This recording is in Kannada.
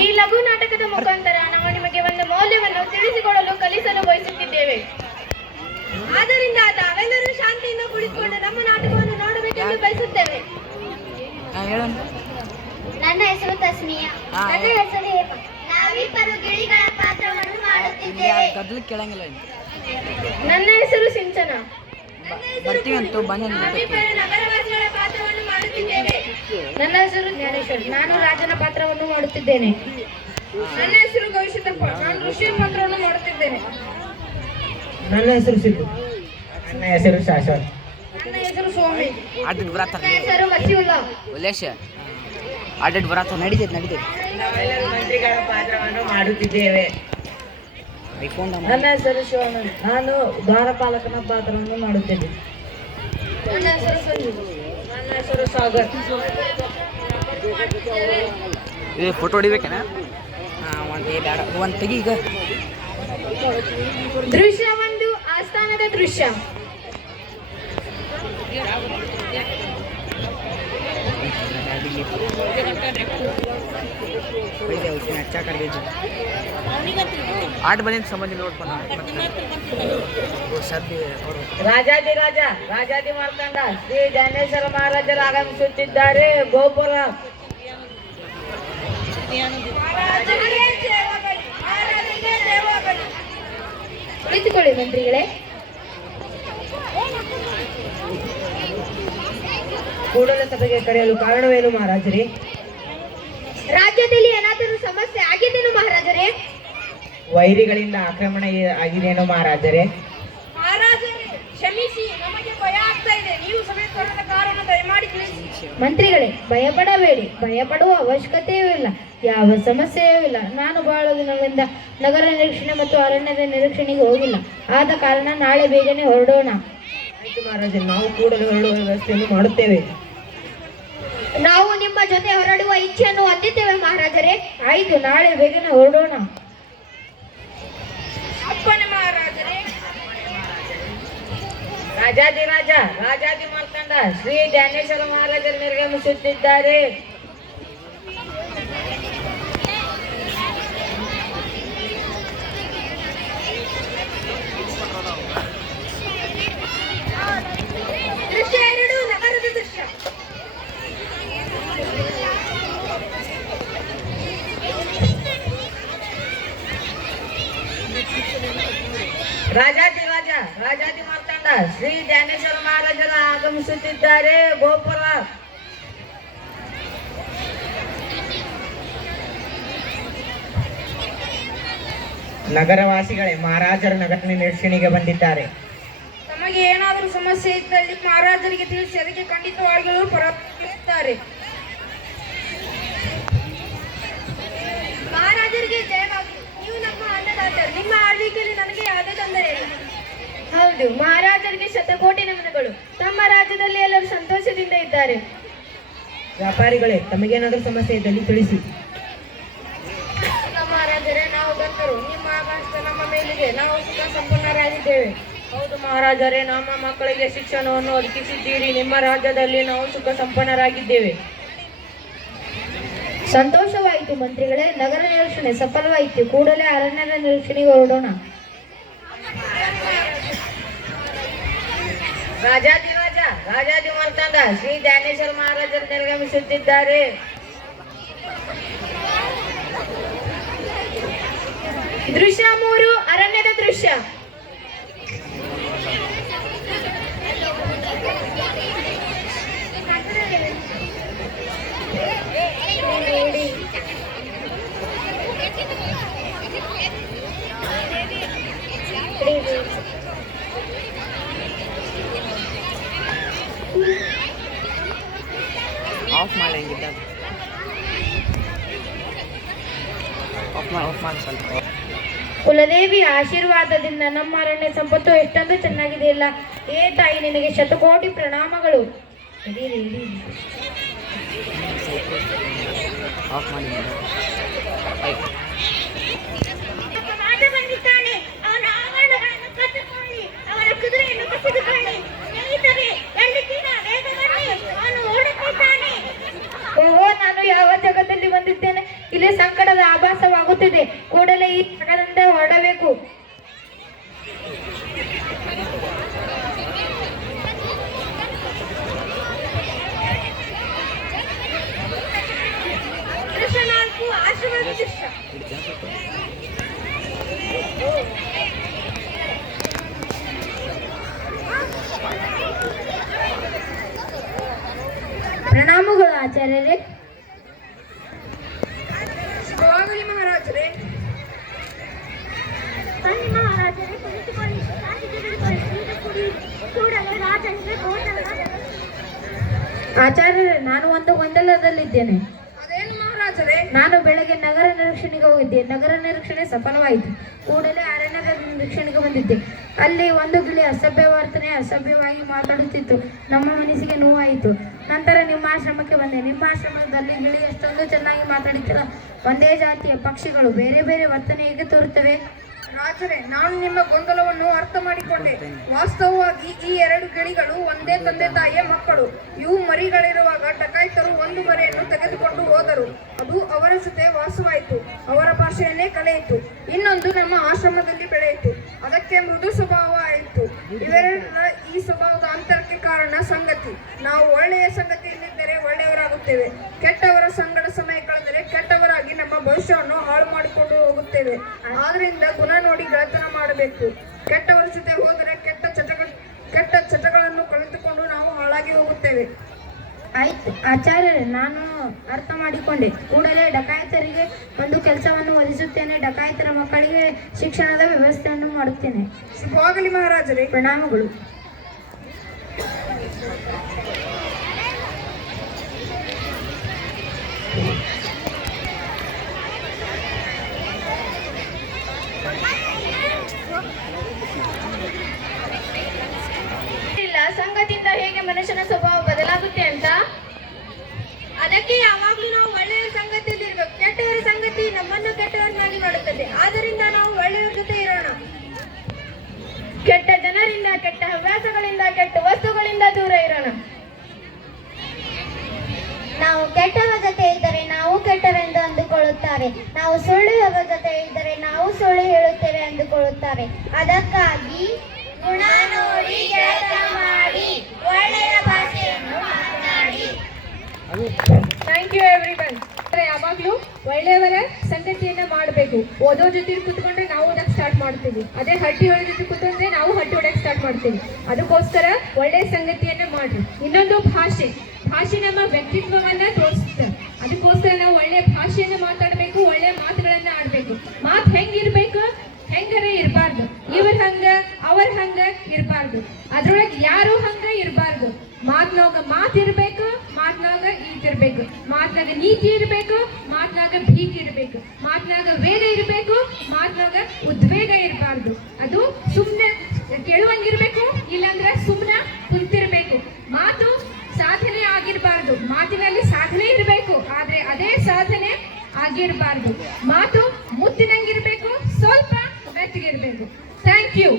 ಈ ಲಘು ನಾಟಕದ ಮುಖಾಂತರ ನಾವು ನಿಮಗೆ ಒಂದು ಮೌಲ್ಯವನ್ನು ತಿಳಿಸಿಕೊಡಲು ಕಲಿಸಲು ಬಯಸುತ್ತಿದ್ದೇವೆ. ಆದ್ದರಿಂದ ತಾವೆಲ್ಲರೂ ಶಾಂತಿಯಿಂದ ಕುಳಿತುಕೊಂಡು ನಮ್ಮ ನಾಟಕವನ್ನು ನೋಡಬೇಕೆಂದು ಬಯಸುತ್ತೇವೆ. ನನ್ನ ಹೆಸರು ತಸ್ಮಿಯಾ. ನನ್ನ ಹೆಸರು ಹೇಮಾ. ನಾವಿಬ್ಬರು ಗಿಳಿಗಳ ಪಾತ್ರವನ್ನು ಮಾಡುತ್ತಿದ್ದೇವೆ. ನನ್ನ ಹೆಸರು ಸಿಂಚನ. ನಾವಿಬ್ಬರು ನಗರವಾಸಿಗಳ ಪಾತ್ರವನ್ನು ಮಾಡುತ್ತಿದ್ದೇವೆ. ನನ್ನ ಹೆಸರು ಜ್ಞಾನೇಶ್ವರ್. ನಾನು ರಾಜನ ಪಾತ್ರವನ್ನು ಮಾಡುತ್ತಿದ್ದೇನೆ. ನನ್ನ ಹೆಸರು ಗವಿಸಿದ್ದಪ್ಪ. ನಾನು ಋಷಿ ಪಾತ್ರವನ್ನು ಮಾಡುತ್ತಿದ್ದೇನೆ. ನನ್ನ ಹೆಸರು ಸಿದ್ದು. ನನ್ನ ಹೆಸರು ಶಾಶ್ವತ್. ನನ್ನ ಹೆಸರು ಸ್ವಾಮಿ. ನನ್ನ ಹೆಸರು ವಸೀವುಲ್ಲಾ. ನಾವೆಲ್ಲರೂ ಮಂತ್ರಿಗಳ ಪಾತ್ರವನ್ನು ಮಾಡುತ್ತಿದ್ದೇವೆ. ನನ್ನ ಹೆಸರು ಶಿವಾನಂದ್. ನಾನು ದ್ವಾರಪಾಲಕನ ಪಾತ್ರವನ್ನು ಮಾಡುತ್ತೇನೆ. ನನ್ನ ಹೆಸರು ಸಂಜೀವ್. ನನ್ನ ಹೆಸರು ಸಾಗರ್. ಫೋಟೋ ಹೊಡಿಬೇಕೇನ? ಒಂದು ತೆಗಿ ಈಗ. ದೃಶ್ಯ ಒಂದು, ಆಸ್ಥಾನದ ದೃಶ್ಯ. आठ बने समझ नोट बना वो सब भी और ರಾಜಾದಿರಾಜ ರಾಜಾದಿ ಮಾರ್ತಾಂಡ ಶ್ರೀ ಜ್ಞಾನೇಶ್ವರ ಮಹಾರಾಜರು ಆಗಮಿಸುತ್ತಿದ್ದಾರೆ. ಗೋಪುರ. ಕುಳಿತುಕೊಳ್ಳಿ ಮಂತ್ರಿಗಳೇ. ಕೂಡಲ ಸಭೆಗೆ ಕರೆಯಲು ಕಾರಣವೇನು ಮಹಾರಾಜರೇ? ರಾಜ್ಯದಲ್ಲಿ ಏನಾದರೂ ಸಮಸ್ಯೆ ಆಗಿದ್ದೇನು ಮಹಾರಾಜರೇ? ವೈರಿಗಳಿಂದ ಆಕ್ರಮಣ ಆಗಿದೆಯೇನು ಮಹಾರಾಜರೇ? ಮಹಾರಾಜರೇ ಕ್ಷಮಿಸಿ, ನಮಗೆ ಭಯ ಆಗ್ತಾ ಇದೆ. ನೀವು ಸಭೆ ಕರೆದ ಕಾರಣ ದಯಮಾಡಿ ತಿಳಿಸಿ. ಮಂತ್ರಿಗಳೇ, ಭಯಪಡಬೇಡಿ. ಭಯಪಡುವ ಅವಶ್ಯಕತೆಯೂ ಇಲ್ಲ. ಯಾವ ಸಮಸ್ಯೆಯೂ ಇಲ್ಲ. ನಾನು ಬಹಳ ದಿನಗಳಿಂದ ನಗರ ನಿರೀಕ್ಷಣೆ ಮತ್ತು ಅರಣ್ಯದ ನಿರೀಕ್ಷಣೆಗೆ ಹೋಗಿಲ್ಲ. ಆದ ಕಾರಣ ನಾಳೆ ಬೇಗನೆ ಹೊರಡೋಣ. ಆಯ್ತು ಮಹಾರಾಜರೇ, ನಾವು ಕೂಡಲೇ ಹೊರಡುವ ವ್ಯವಸ್ಥೆಯನ್ನು ಮಾಡುತ್ತೇವೆ. ನಾವು ನಿಮ್ಮ ಜೊತೆ ಹೊರಡುವ ಇಚ್ಛೆಯನ್ನು ಹೊಂದಿದ್ದೇವೆ ಮಹಾರಾಜರೇ. ಆಯ್ತು, ನಾಳೆ ಬೇಗನೆ ಹೊರಡೋಣ. ಅಪ್ಪಣೆ ಮಹಾರಾಜರೇ. ರಾಜಾದಿರಾಜ ರಾಜಾದಿ ಮಾರ್ತಾಂಡ ಶ್ರೀ ಜ್ಞಾನೇಶ್ವರ ಮಹಾರಾಜರು ನಿರ್ಗಮಿಸುತ್ತಿದ್ದಾರೆ. ದೃಶ್ಯ ಎರಡು, ನಗರದ ದೃಶ್ಯ. ರಾಜಾದಿರಾಜ ರಾಜಾದಿ ಮಾರ್ತಾಂಡ ಶ್ರೀ ಜ್ಞಾನೇಶ್ವರ ಮಹಾರಾಜರು ಆಗಮಿಸುತ್ತಿದ್ದಾರೆ. ಗೋಪುರ. ನಗರವಾಸಿಗಳೇ, ಮಹಾರಾಜರು ನಗರ ನಿರೀಕ್ಷಣೆಗೆ ಬಂದಿದ್ದಾರೆ. ನಮಗೆ ಏನಾದರೂ ಸಮಸ್ಯೆ ಇದ್ದಲ್ಲಿ ಮಹಾರಾಜರಿಗೆ ತಿಳಿಸಿ, ಅದಕ್ಕೆ ಖಂಡಿತವಾಗಿಯೂ ಪರವಾಗಿರುತ್ತಾರೆ. ಮಹಾರಾಜರಿಗೆ ಜಯವಾಗಲಿ. ನೀವು ನಮ್ಮ ಅನ್ನದಾತರು. ನಿಮ್ಮ ಆಳ್ವಿಕೆಯಲ್ಲಿ ನನಗೆ ಯಾವುದೇ ತೊಂದರೆ ಇಲ್ಲ. ಹೌದು, ಮಹಾರಾಜರಿಗೆ ಶತಕೋಟಿ ನಮನಗಳು. ತಮ್ಮ ರಾಜ್ಯದಲ್ಲಿ ಎಲ್ಲರೂ ಸಂತೋಷದಿಂದ ಇದ್ದಾರೆ. ವ್ಯಾಪಾರಿಗಳೇ, ತಮಗೇನಾದರೂ ಸಮಸ್ಯೆ ಇದ್ದಲ್ಲಿ ತಿಳಿಸಿ. ಮಹಾರಾಜರೇ, ನಾವು ಭಕ್ತರು. ನಿಮ್ಮ ಆಕಾಶ ನಮ್ಮ ಮೇಲಿದೆ. ನಾವು ಸುಖ ಸಂಪನ್ನರಾಗಿದ್ದೇವೆ. ಹೌದು ಮಹಾರಾಜರೇ, ನಮ್ಮ ಮಕ್ಕಳಿಗೆ ಶಿಕ್ಷಣವನ್ನು ಒದಗಿಸಿದ್ದೀರಿ. ನಿಮ್ಮ ರಾಜ್ಯದಲ್ಲಿ ನಾವು ಸುಖ ಸಂಪನ್ನರಾಗಿದ್ದೇವೆ. ಸಂತೋಷವಾಯಿತು ಮಂತ್ರಿಗಳೇ. ನಗರ ನಿರೀಕ್ಷಣೆ ಸಫಲವಾಯಿತು. ಕೂಡಲೇ ಅರಣ್ಯದ ನಿರೀಕ್ಷಣೆಗೆ ಹೊರಡೋಣ. ರಾಜಾದಿರಾಜ ರಾಜಾದಿ ಮಾರ್ತಾಂಡ ಶ್ರೀ ಜ್ಞಾನೇಶ್ವರ ಮಹಾರಾಜರು ನಿರ್ಗಮಿಸುತ್ತಿದ್ದಾರೆ. ದೃಶ್ಯ ಮೂರು, ಅರಣ್ಯದ ದೃಶ್ಯ. ಆಫ್ ಮಾಡಿ ಹೆಂಗಿದ್ದ ಆಫ್ ಮಾಡಿ ಸ್ವಲ್ಪ. ಕುಲದೇವಿ ಆಶೀರ್ವಾದದಿಂದ ನಮ್ಮ ಅರಣ್ಯ ಸಂಪತ್ತು ಎಷ್ಟೊಂದು ಚೆನ್ನಾಗಿದೆ ಇಲ್ಲ. ಏ ತಾಯಿ, ನಿನಗೆ ಶತಕೋಟಿ ಪ್ರಣಾಮಗಳು. ಆಫ್ ಮಾಡಿ ಓಹೋ, ನಾನು ಯಾವ ಜಗದಲ್ಲಿ ಬಂದಿದ್ದೇನೆ? ಇಲ್ಲಿ ಸಂಕಟದ ಆಭಾಸವಾಗುತ್ತಿದೆ. ಕೂಡಲೇ ಈ ಜಾಗದಿಂದ ಹೊರಡಬೇಕು. ಆಶೀರ್ವಾದ ದೃಶ್ಯ. ಪ್ರಣಾಮಗಳು ಆಚಾರ್ಯರೇ. ಶುಭವಾಗಲಿ ಮಹಾರಾಜರೇ. ಬನ್ನಿ ಮಹಾರಾಜರೇ, ಕುಳಿತುಕೊಳ್ಳಿ. ಶಾಂತಿ ತೆಗೆದುಕೊಳ್ಳಿ. ನೀರು ಕುಡಿಯಿರಿ. ಕೂಡಲೇ ರಾಜನಿಗೆ ಗೋಚರವಾದನು. ಆಚಾರ್ಯರೇ, ನಾನು ಒಂದು ಗೊಂದಲದಲ್ಲಿದ್ದೇನೆ. ಅದೇನು ಮಹಾರಾಜರೇ? ನಾನು ಬೆಳಗ್ಗೆ ನಗರ ನಿರೀಕ್ಷಣೆಗೆ ಹೋಗಿದ್ದೆ. ನಗರ ನಿರೀಕ್ಷಣೆ ಸಫಲವಾಯಿತು. ಕೂಡಲೇ ಅರಣ್ಯದ ನಿರೀಕ್ಷಣೆಗೆ ಬಂದಿದ್ದೆ. ಅಲ್ಲಿ ಒಂದು ಗಿಳಿ ಅಸಭ್ಯವಾಗಿ ಮಾತಾಡುತ್ತಿತ್ತು. ನಮ್ಮ ಮನಸ್ಸಿಗೆ ನೋವಾಯಿತು. ನಂತರ ನಿಮ್ಮ ಆಶ್ರಮಕ್ಕೆ ಬಂದೆ. ನಿಮ್ಮ ಆಶ್ರಮದಲ್ಲಿ ಗಿಳಿ ಎಷ್ಟೊಂದು ಚೆನ್ನಾಗಿ ಮಾತಾಡುತ್ತಿಲ್ಲ. ಒಂದೇ ಜಾತಿಯ ಪಕ್ಷಿಗಳು ಬೇರೆ ಬೇರೆ ವರ್ತನೆ ಹೇಗೆ ತೋರುತ್ತವೆ? ರಾಜರೇ, ನಾನು ನಿಮ್ಮ ಗೊಂದಲವನ್ನು ಅರ್ಥ ಮಾಡಿಕೊಂಡೆ. ವಾಸ್ತವವಾಗಿ ಈ ಎರಡು ಗಿಳಿಗಳು ಒಂದೇ ತಂದೆ ತಾಯಿಯ ಮಕ್ಕಳು. ಇವು ಮರಿಗಳಿರುವಾಗ ಡಕಾಯಿತರು ಒಂದು ಮರಿಯನ್ನು ತೆಗೆದುಕೊಂಡು ಹೋದರು. ಅದು ಅವರ ಜೊತೆ ವಾಸವಾಯಿತು. ಅವರ ಭಾಷೆಯನ್ನೇ ಕಲಿಯಿತು. ಇನ್ನೊಂದು ನಮ್ಮ ಆಶ್ರಮದಲ್ಲಿ ಬೆಳೆಯಿತು. ಅದಕ್ಕೆ ಮೃದು ಸ್ವಭಾವ ಆಯಿತು. ಇವೆರಡರ ಈ ಸ್ವಭಾವದ ಅಂತರಕ್ಕೆ ಕಾರಣ ಸಂಗತಿ. ನಾವು ಒಳ್ಳೆಯ ಸಂಗತಿಯಲ್ಲಿದ್ದರೆ ಒಳ್ಳೆಯವರಾಗುತ್ತೇವೆ. ಕೆಟ್ಟವರ ಸಂಗಡ ಸಮಯ ಕಳೆದರೆ ಕೆಟ್ಟವರಾಗಿ ನಮ್ಮ ಭವಿಷ್ಯವನ್ನು ಹಾಳು ಮಾಡಿಕೊಂಡು ಹೋಗುತ್ತೇವೆ. ಆದ್ರಿಂದ ಗುಣ ನೋಡಿ ಗೆಳೆತನ ಮಾಡಬೇಕು. ಕೆಟ್ಟವರ ಜೊತೆ ಹೋದರೆ ಕೆಟ್ಟ ಚಟಗಳನ್ನು ಕಲಿತುಕೊಂಡು ನಾವು ಹಾಳಾಗಿ ಹೋಗುತ್ತೇವೆ. ಆಯ್ತು ಆಚಾರ್ಯರೇ, ನಾನು ಅರ್ಥ ಮಾಡಿಕೊಂಡೆ. ಕೂಡಲೇ ಡಕಾಯಿತರಿಗೆ ಒಂದು ಕೆಲಸವನ್ನು ಒದಗಿಸುತ್ತೇನೆ. ಡಕಾಯಿತರ ಮಕ್ಕಳಿಗೆ ಶಿಕ್ಷಣದ ವ್ಯವಸ್ಥೆಯನ್ನು ಮಾಡುತ್ತೇನೆ. ಶುಭವಾಗಲಿ ಮಹಾರಾಜರೇ. ಪ್ರಣಾಮಗಳು. ಸಂಗತಿಯಿಂದ ಹೇಗೆ ಮನುಷ್ಯನ ಸ್ವಭಾವ ಬದಲಾಗುತ್ತೆ ಅಂತ. ಅದಕ್ಕೆ ಯಾವಾಗಲೂ ನಾವು ಒಳ್ಳೆಯ ಸಂಗತಿಯಲ್ಲಿರ್ಬೇಕು. ಕೆಟ್ಟವರ ಸಂಗತಿ ನಮ್ಮನ್ನು ಕೆಟ್ಟವರನ್ನಾಗಿ ಮಾಡುತ್ತದೆ. ಆದ್ದರಿಂದ ನಾವು ಒಳ್ಳೆಯವರ ಜೊತೆ ಇರೋಣ. ಕೆಟ್ಟ ಜನರಿಂದ, ಕೆಟ್ಟ ಹವ್ಯಾಸಗಳಿಂದ, ಕೆಟ್ಟ ವಸ್ತುಗಳಿಂದ ದೂರ ಇರೋಣ. ನಾವು ಕೆಟ್ಟವರ ಜೊತೆ ಇದ್ದರೆ ನಾವು ಕೆಟ್ಟವೆಂದು ಅಂದುಕೊಳ್ಳುತ್ತಾರೆ. ನಾವು ಸುಳ್ಳು ಹೇಳುವ ಜೊತೆ ಇದ್ದರೆ ನಾವು ಸುಳ್ಳು ಹೇಳುತ್ತೇವೆ ಅಂದುಕೊಳ್ಳುತ್ತಾರೆ. ಅದಕ್ಕಾಗಿ ಗುಣ ನೋಡಿ ಗೆಳೆತನ ಮಾಡಿ, ಒಳ್ಳೆಯ ಭಾಷೆಯನ್ನು ಮಾತನಾಡಿ. Thank you everyone. ಯಾವಾಗಲೂ ಒಳ್ಳೆಯವರ ಸಂಗತಿಯನ್ನ ಮಾಡಬೇಕು. ಓದೋ ಜೊತೆ ಕೂತ್ಕೊಂಡ್ರೆ ನಾವು ಓದಕ್ಕೆ ಸ್ಟಾರ್ಟ್ ಮಾಡ್ತೀವಿ. ಅದೇ ಹಟ್ಟಿ ಹೊಡೆ ಜೊತೆ ಕೂತ್ಕೊಂಡ್ರೆ ನಾವು ಹಟ್ಟಿ ಹೊಡಕ್ಕೆ ಸ್ಟಾರ್ಟ್ ಮಾಡ್ತೀವಿ. ಅದಕ್ಕೋಸ್ಕರ ಒಳ್ಳೆಯ ಸಂಗತಿಯನ್ನ ಮಾಡ್ರಿ. ಇನ್ನೊಂದು ಭಾಷೆ ನಮ್ಮ ವ್ಯಕ್ತಿತ್ವವನ್ನ ತೋರಿಸುತ್ತೆ. ಅದಕ್ಕೋಸ್ಕರ ನಾವು ಒಳ್ಳೆಯ ಭಾಷೆಯನ್ನು ಮಾತಾಡಬೇಕು, ಒಳ್ಳೆಯ ಮಾತುಗಳನ್ನ ಆಡ್ಬೇಕು. ಮಾತು ಹೆಂಗಿರ್ಬೇಕು? ಹೆಂಗರೇ ಇರಬಾರ್ದು. ಇವ್ರ ಹಂಗ ಅವ್ರ ಹಂಗ ಇರಬಾರ್ದು. ಅದ್ರೊಳಗೆ ಯಾರು ಹಂಗ ಇರಬಾರ್ದು. ಮಾತಿನಾಗ ಮಾತಿರ್ಬೇಕು, ಮಾತಿನಾಗ ಈತಿರ್ಬೇಕು, ಮಾತಿನಾಗ ನೀತಿ ಇರಬೇಕು, ಮಾತಿನಾಗ ಭೀತಿ ಇರಬೇಕು, ಮಾತಿನಾಗ ವೇಗ ಇರಬೇಕು, ಮಾತಿನಾಗ ಉದ್ವೇಗ ಇರಬಾರ್ದು. ಅದು ಸುಮ್ಮನೆ ಕೇಳುವಂಗಿರ್ಬೇಕು, ಇಲ್ಲಾಂದ್ರೆ ಸುಮ್ಮನೆ ಕುಂತಿರ್ಬೇಕು. ಮಾತು ಸಾಧನೆ ಆಗಿರಬಾರ್ದು. ಮಾತಿನಲ್ಲಿ ಸಾಧನೆ ಇರಬೇಕು, ಆದ್ರೆ ಅದೇ ಸಾಧನೆ ಆಗಿರಬಾರ್ದು. ಮಾತು ಮುತ್ತಿನಂಗಿರ್ಬೇಕು, ಸ್ವಲ್ಪ ಮೆತ್ತಗಿರ್ಬೇಕು. Thank you.